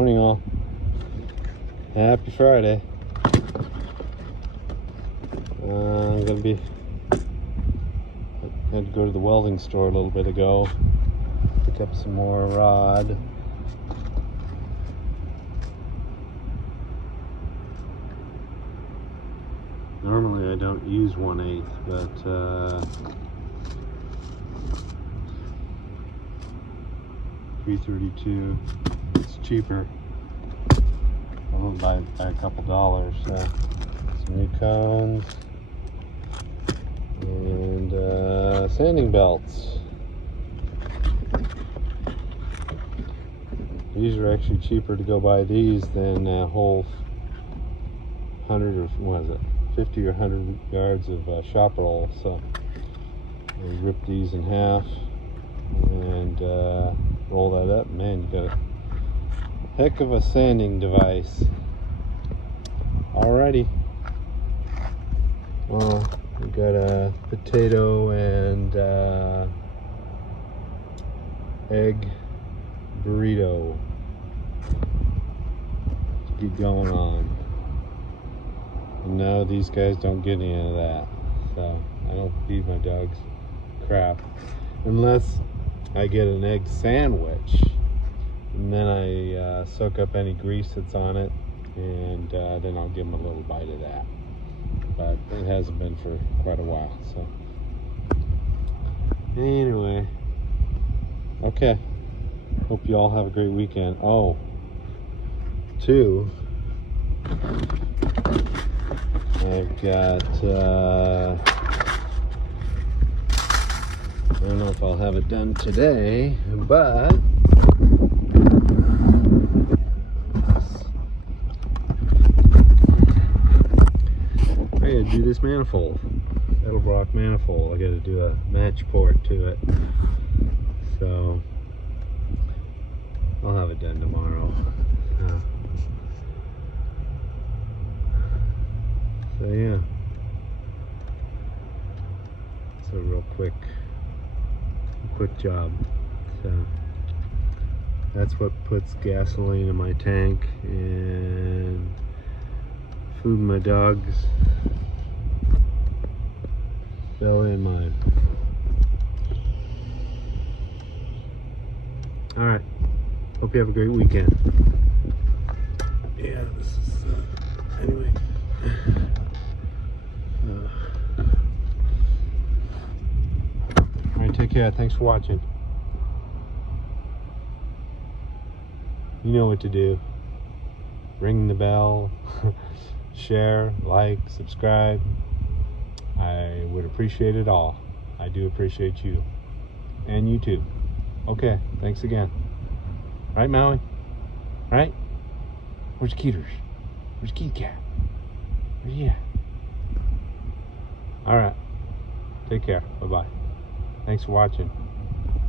Morning all. Happy Friday. I'm gonna be had to go to the welding store a little bit ago, pick up some more rod. Normally I don't use 1/8, but 332, it's cheaper. I'll buy a couple dollars. Some new cones and sanding belts. These are actually cheaper to go buy these than a whole 100 or what is it, 50 or 100 yards of shop roll. So I rip these in half and roll that up. Man, you got a heck of a sanding device. Alrighty. Well, we got a potato and egg burrito to get going on. And no, these guys don't get any of that, so I don't feed my dogs crap unless I get an egg sandwich, and then I soak up any grease that's on it, and then I'll give them a little bite of that. But it hasn't been for quite a while, so anyway, okay, hope you all have a great weekend. Oh, I've got I don't know if I'll have it done today, but I gotta do this manifold, Edelbrock manifold. I gotta do a match port to it, so I'll have it done tomorrow. So yeah, it's a real quick job. So that's what puts gasoline in my tank and food my dogs, belly and mine. All right, hope you have a great weekend. Yeah, this is anyway. All right, take care. Thanks for watching. You know what to do. Ring the bell, share, like, subscribe. I would appreciate it all. I do appreciate you and you too. Okay, thanks again. Right, Maui? Right? Where's Keeters? Where's Kitty Cat? Where's he at? All right. Take care. Bye-bye. Thanks for watching.